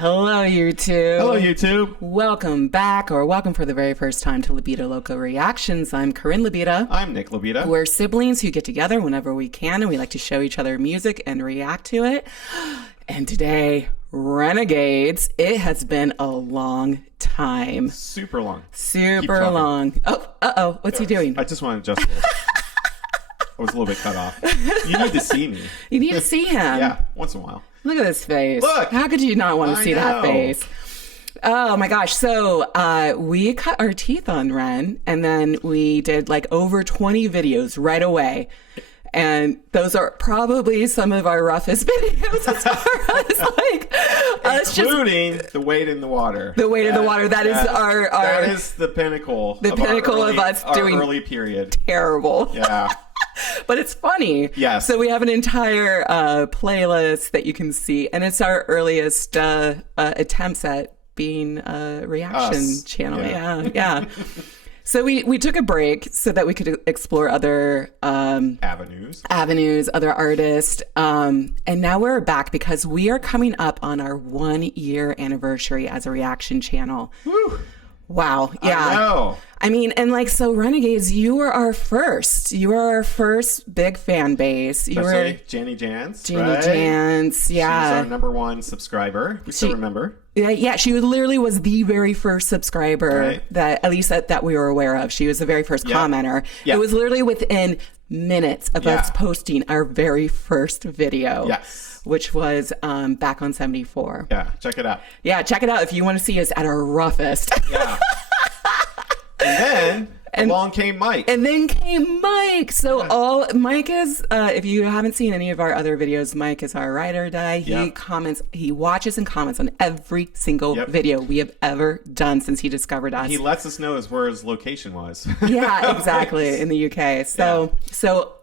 Hello, YouTube. Hello, YouTube. Welcome back, or welcome for the very first time to Libido Loco Reactions. I'm Corinne Libido. I'm Nick Libido. We're siblings who get together whenever we can, and we like to show each other music and react to it. And today, RENegades. It has been a long time. Super long. Super long. Oh, what's he doing? I just want to adjust this. I was a little bit cut off. You need to see me. You need to see him. Yeah, once in a while. Look at this face. Look! How could you not want to see that face? Oh my gosh. So we cut our teeth on Ren, and then we did like over 20 videos right away. And those are probably some of our roughest videos as far as like us including the weight in the water. The weight in the water. That is our that is the pinnacle. The pinnacle of us doing our early period. Terrible. Yeah. But it's funny. Yes. So we have an entire playlist that you can see, and it's our earliest attempts at being a reaction channel. Yeah. So we took a break so that we could explore other avenues, other artists, and now we're back because we are coming up on our 1-year anniversary as a reaction channel. Woo. Wow. Yeah. I know. I mean, and like, so RENegades, you were our first. You were our first big fan base. You were Janie Jans. Janie Jans, yeah. She's our #1 subscriber. We still remember. Yeah, she literally was the very first subscriber that, at least that we were aware of. She was the very first commenter. Yeah. It was literally within minutes of us posting our very first video. Yes. Which was back on 74. Yeah, check it out. Yeah, check it out if you want to see us at our roughest. Yeah. And then along came Mike. And then came Mike. So Mike is, if you haven't seen any of our other videos, Mike is our ride or die. He comments, he watches and comments on every single video we have ever done since he discovered us. He lets us know where his location was. Yeah, exactly, in the UK. So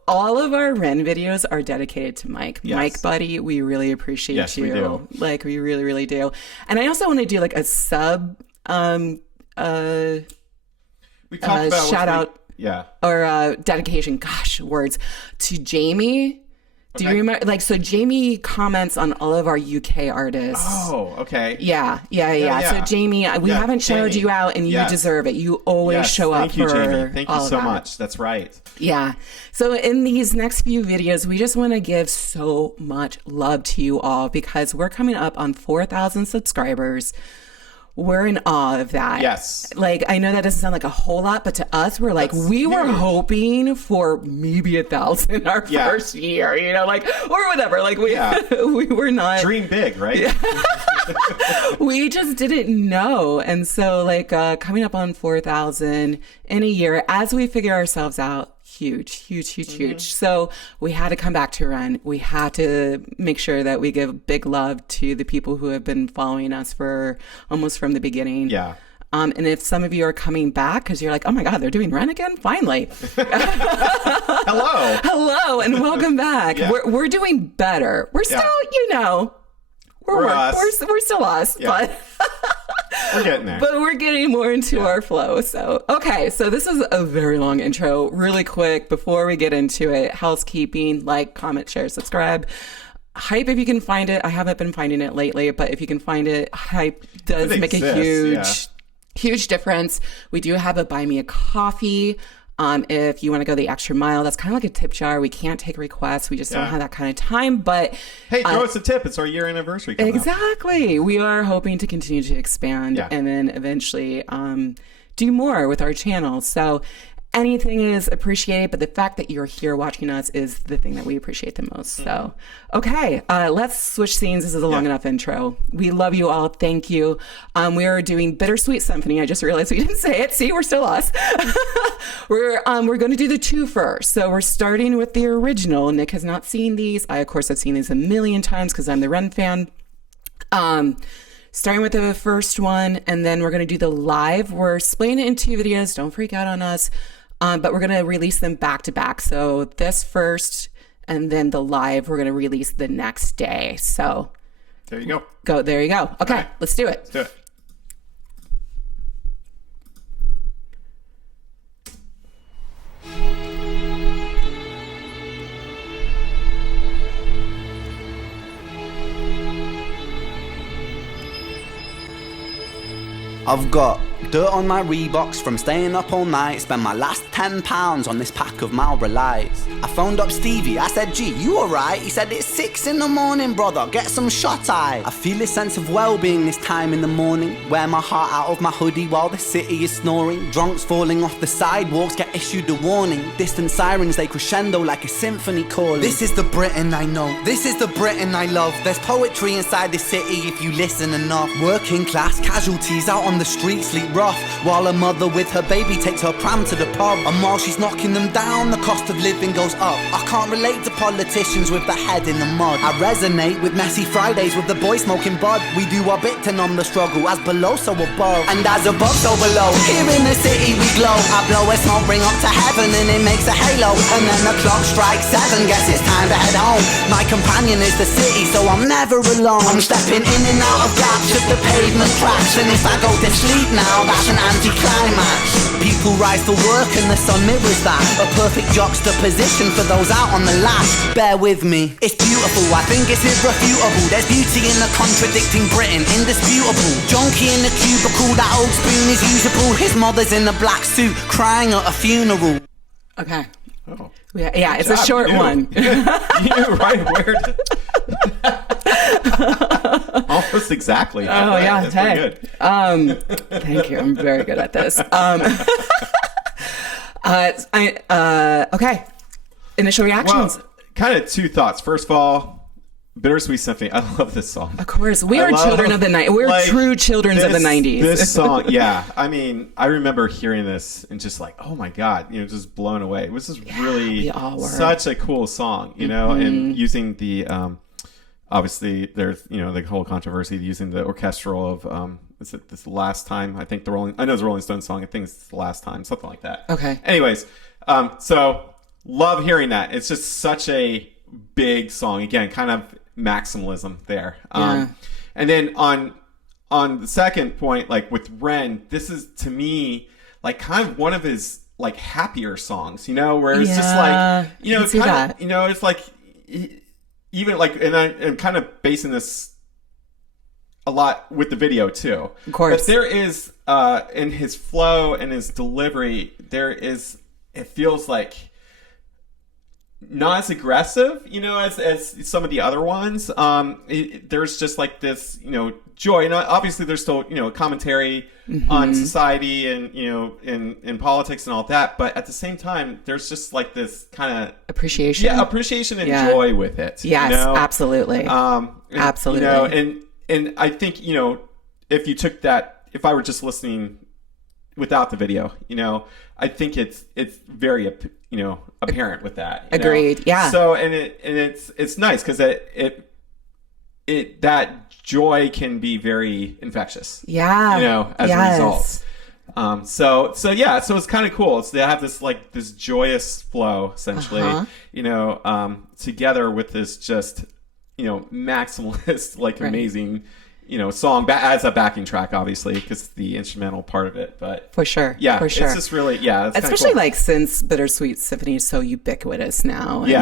all of our Ren videos are dedicated to Mike. Yes. Mike, buddy, we really appreciate you. We do. Like, we really, really do. And I also want to do like a sub we talked about shout out or dedication, gosh, words, to Jamie. Do you remember? Like, so Jamie comments on all of our UK artists. Oh, okay. Yeah. So Jamie, we haven't shouted you out, and you deserve it. You always show up for Jamie. Thank you so much. That's right. Yeah. So in these next few videos, we just want to give so much love to you all because we're coming up on 4,000 subscribers. We're in awe of that. Yes. Like, I know that doesn't sound like a whole lot, but to us, we're like, we were hoping for maybe 1,000 our first year, you know, like, or whatever. Like, we were not. Dream big, right? Yeah. We just didn't know. And so, like, coming up on 4,000 in a year, as we figure ourselves out, huge. So we had to come back to Ren. We had to make sure that we give big love to the people who have been following us for almost from the beginning. Yeah. And if some of you are coming back because you're like, oh my God, they're doing Ren again? Finally. Hello, and welcome back. Yeah. We're doing better. We're still, you know, we're still us, but we're getting there. But we're getting more into our flow. So, okay. So this is a very long intro. Really quick, before we get into it, housekeeping, like, comment, share, subscribe. Hype if you can find it. I haven't been finding it lately, but if you can find it, Hype does make a huge difference. We do have a Buy Me a Coffee. If you want to go the extra mile, that's kind of like a tip jar. We can't take requests. We just don't have that kind of time. But hey, throw us a tip. It's our year anniversary. Exactly. We are hoping to continue to expand and then eventually do more with our channel. So anything is appreciated, but the fact that you're here watching us is the thing that we appreciate the most. So, okay, let's switch scenes. This is a long enough intro. We love you all. Thank you. We are doing Bittersweet Symphony. I just realized we didn't say it. See, we're still us. We're going to do the 2 first. So we're starting with the original. Nick has not seen these. I, of course, have seen these a million times because I'm the Ren fan. Starting with the first one, and then we're going to do the live. We're splitting it in 2 videos. Don't freak out on us. But we're going to release them back to back. So this first, and then the live, we're going to release the next day. So there you go. There you go. Okay, let's do it. Let's do it. I've got dirt on my Reeboks from staying up all night. Spent my last £10 on this pack of Marlboro Lights. I phoned up Stevie, I said, G, you alright? He said, it's 6 in the morning, brother, get some shut-eye. I feel a sense of well-being this time in the morning. Wear my heart out of my hoodie while the city is snoring. Drunks falling off the sidewalks get issued a warning. Distant sirens, they crescendo like a symphony calling. This is the Britain I know, this is the Britain I love. There's poetry inside the city if you listen enough. Working class casualties out on the street sleep rough, while a mother with her baby takes her pram to the pub. And while she's knocking them down, the cost of living goes up. I can't relate to politicians with their head in the mud. I resonate with messy Fridays with the boy smoking bud. We do our bit to numb the struggle, as below so above, and as above so below. Here in the city we glow. I blow a smoke ring up to heaven and it makes a halo. And then the clock strikes 7, guess it's time to head home. My companion is the city, so I'm never alone. I'm stepping in and out of gaps of the pavement tracks, and if I go to sleep now, that's an anti-climax. People rise for work and the sun mirrors that. A perfect juxtaposition for those out on the lash. Bear with me, it's beautiful, I think it's irrefutable. There's beauty in the contradicting Britain, indisputable. Junkie in the cubicle, that old spoon is usable. His mother's in a black suit, crying at a funeral. Okay. Oh. Yeah, it's a short one. You knew right where to... Almost exactly. Oh, yeah. That's hey. pretty good. Thank you. I'm very good at this. Okay. Initial reactions. Well, kind of two thoughts. First of all, Bittersweet Symphony. I love this song. Of course. We are children of the 90s. We're true children of the 90s. This song, yeah. I mean, I remember hearing this and just like, oh my God, just blown away. It was just really such a cool song, know, and using the, obviously there's, the whole controversy using the orchestral of, is it this Last Time? I think I know it's a Rolling Stones song. I think it's The Last Time, something like that. Okay. Anyways, so love hearing that. It's just such a big song. Again, kind of maximalism there. Yeah. And then on the second point, like with Ren, this is to me like kind of one of his like happier songs, where it's just like, kind of, it's like even like, and I'm kind of basing this a lot with the video too. Of course. But there is, in his flow and his delivery, it feels like not as aggressive, as some of the other ones. There's just like this, joy. And obviously there's still, commentary on society and, in politics and all that. But at the same time, there's just like this kind of appreciation. Yeah, appreciation and joy with it. Yes, absolutely. Absolutely. And I think, if I were just listening without the video, I think it's very, apparent with that. Agreed. Yeah. So, and it's nice because that joy can be very infectious. Yeah. As a result. So it's kind of cool. So they have this joyous flow essentially, together with this just, maximalist, amazing, song as a backing track, obviously, because the instrumental part of it. But for sure, it's just really, it's especially cool. Since Bittersweet Symphony is so ubiquitous now. And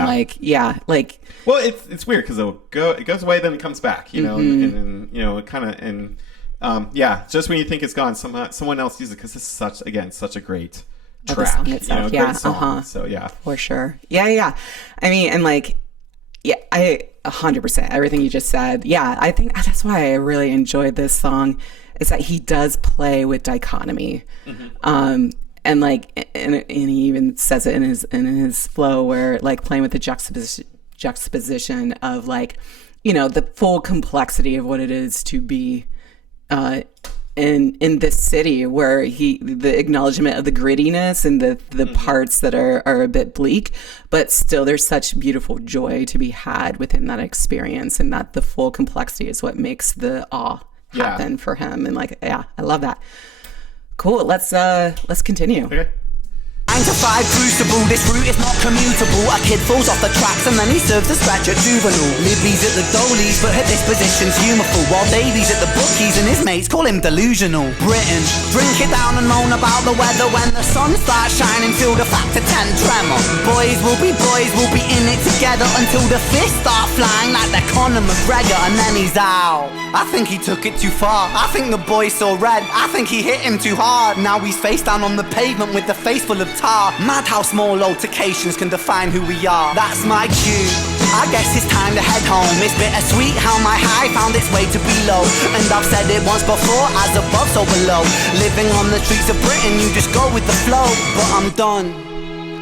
well, it's weird because it goes away, then it comes back, and just when you think it's gone, someone else uses it because it's such a great track, the song itself, great song. So for sure, yeah. I mean, and I 100% everything you just said. Yeah, I think that's why I really enjoyed this song, is that he does play with dichotomy, and he even says it in his flow, where playing with the juxtaposition of the full complexity of what it is to be in this city, where the acknowledgement of the grittiness and the parts that are a bit bleak, but still there's such beautiful joy to be had within that experience, and that the full complexity is what makes the awe happen for him. And I love that. Cool. Let's continue. Okay. 9 to 5 crucible, this route is not commutable. A kid falls off the tracks and then he serves a scratch at juvenile. Libby's at the Dolies, but her disposition's humorful, while Davy's at the bookies and his mates call him delusional. Britain, drink it down and moan about the weather when the sun starts shining, feel the factor 10 tremor. Boys will be in it together until the fists start flying like they're Conor McGregor, and then he's out. I think he took it too far. I think the boy saw red. I think he hit him too hard. Now he's face down on the pavement with the face full of tar. Mad how small altercations can define who we are. That's my cue. I guess it's time to head home. It's bittersweet how my high found its way to below. And I've said it once before, as above so below. Living on the streets of Britain, you just go with the flow. But I'm done,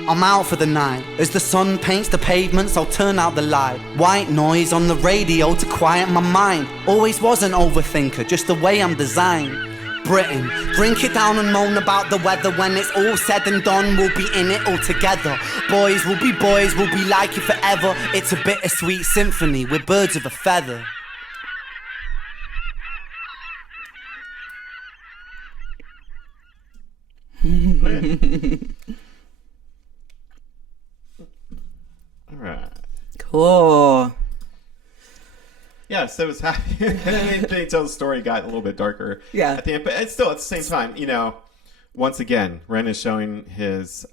I'm out for the night. As the sun paints the pavements, I'll turn out the light. White noise on the radio to quiet my mind. Always was an overthinker, just the way I'm designed. Britain, drink it down and moan about the weather. When it's all said and done, we'll be in it all together. Boys will be like you forever. It's a bittersweet symphony, we're birds of a feather. All right. Cool. Yeah, so it's happy. Until the story got a little bit darker at the end. But it's still, at the same time, you know, once again, Ren is showing his,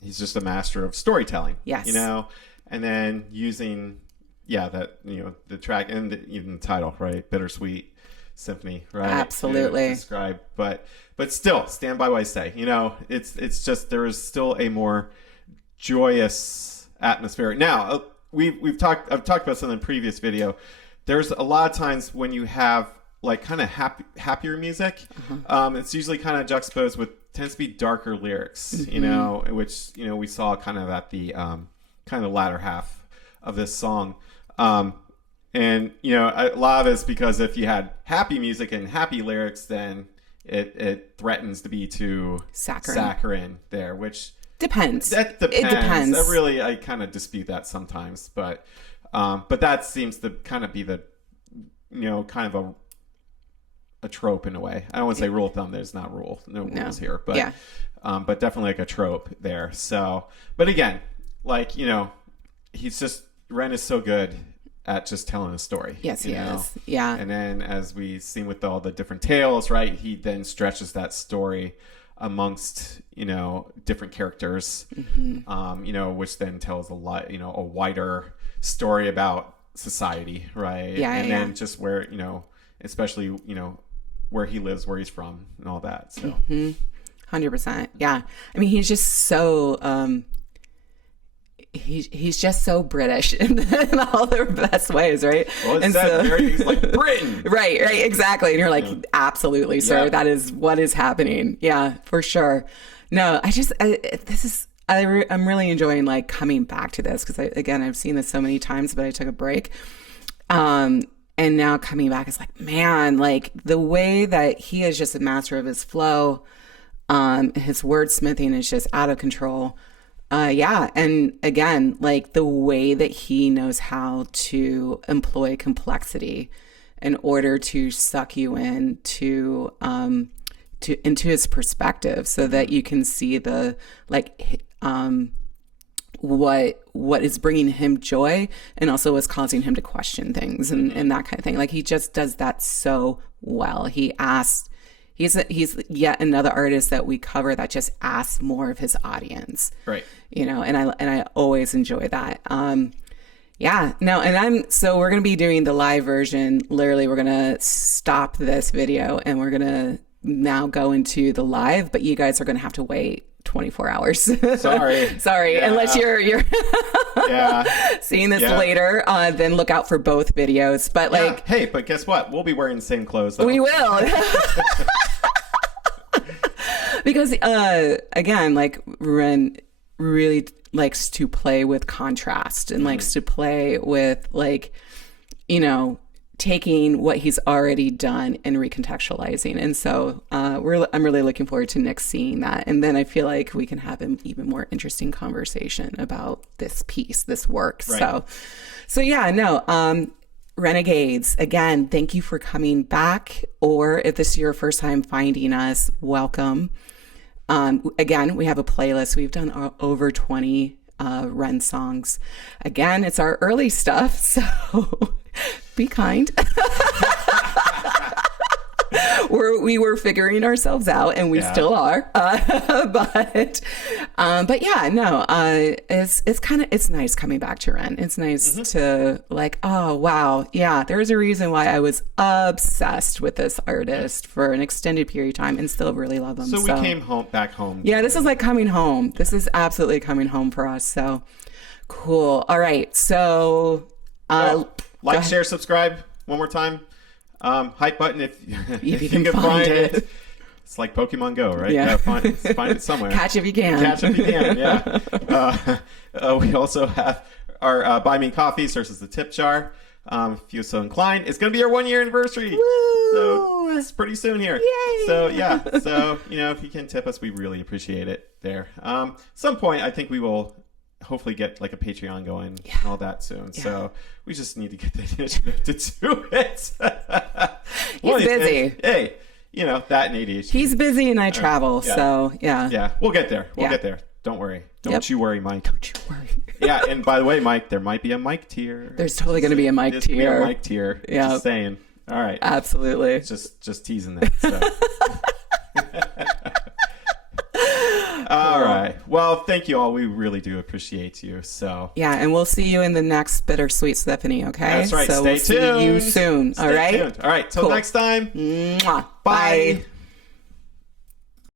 he's just a master of storytelling. Yes. You know, and then using, that, you know, the track and even the title, right? Bittersweet Symphony, right? Absolutely. To describe, but still, stand by what I say. You know, it's just, there is still a more joyous atmosphere. Now, I've talked about something in the previous video. There's a lot of times when you have like kind of happier music, it's usually kind of juxtaposed with, tends to be darker lyrics, you know, which, you know, we saw kind of at the kind of the latter half of this song. And, you know, a lot of it's because if you had happy music and happy lyrics, then it threatens to be too saccharine there, which depends. That depends. It depends. That really, I kind of dispute that sometimes, but that seems to kind of be the, you know, kind of a trope in a way. I don't want to say rule of thumb. There's no rules here, but but definitely like a trope there. So, but again, like, you know, Ren is so good at just telling a story. Yes, he is. Yeah. And then as we've seen with all the different tales, right, he then stretches that story amongst, you know, different characters, you know, which then tells a lot, you know, a wider story about society, right? And then just where, you know, especially, you know, where he lives, where he's from, and all that. So 100%. Yeah. I mean, he's just so he's just so British in all the best ways, right? Well, it's he's like Britain. Right, exactly. And you're like, absolutely, sir. That is what is happening. Yeah, for sure. No, I'm really enjoying like coming back to this because I've seen this so many times, but I took a break. And now coming back, it's like, man, like the way that he is just a master of his flow, his wordsmithing is just out of control. And again, like the way that he knows how to employ complexity in order to suck you into his perspective so that you can see the, like, what is bringing him joy and also what's causing him to question things and that kind of thing. Like he just does that so well. He's yet another artist that we cover that just asks more of his audience. Right. You know, and I always enjoy that. So we're going to be doing the live version. Literally, we're going to stop this video and we're going to now go into the live, but you guys are going to have to wait 24 hours. Sorry. Yeah. Unless you're seeing this later, then look out for both videos. But like, hey, but guess what? We'll be wearing the same clothes, though. We will. Because again, like Ren really likes to play with contrast and likes to play with, like, you know, taking what he's already done and recontextualizing. And so I'm really looking forward to Nick seeing that. And then I feel like we can have an even more interesting conversation about this piece, this work. Right. So RENegades, again, thank you for coming back. Or if this is your first time finding us, welcome. Again, we have a playlist. We've done over 20 Ren songs. Again, it's our early stuff, so be kind. We were figuring ourselves out, and we still are. But But yeah, no, it's nice coming back to Ren. It's nice to like, oh wow, yeah, there's a reason why I was obsessed with this artist for an extended period of time and still really love him. So we came back home. Yeah, this is like coming home. This is absolutely coming home for us. So cool. All right, so like, share, subscribe one more time. Hype button if you can find it. It's like Pokemon Go, right? Yeah. Find it somewhere. Catch if you can. Catch if you can, yeah. We also have our Buy Me Coffee versus the tip jar. If you're so inclined, it's going to be our 1-year anniversary. Woo! So it's pretty soon here. Yay! So yeah. So, if you can tip us, we really appreciate it there. Some point, I think we will hopefully get like a Patreon going and all that soon. Yeah. So we just need to get the initiative to do it. He's busy. Hey. That and ADHD. He's busy and I travel, so yeah. Yeah, we'll get there. We'll get there. Don't worry. Don't you worry, Mike. Don't you worry. Yeah, and by the way, Mike, there might be a Mike tier. There's totally going to be a Mike tier. Be a Mike tier. Yeah. Just saying. All right. Absolutely. Just teasing that. So. All right. Well, thank you all. We really do appreciate you. So yeah, and we'll see you in the next Bittersweet Symphony. Okay. That's right. So Stay tuned. See you soon. All right. Tuned. All right. Till next time. Mwah. Bye.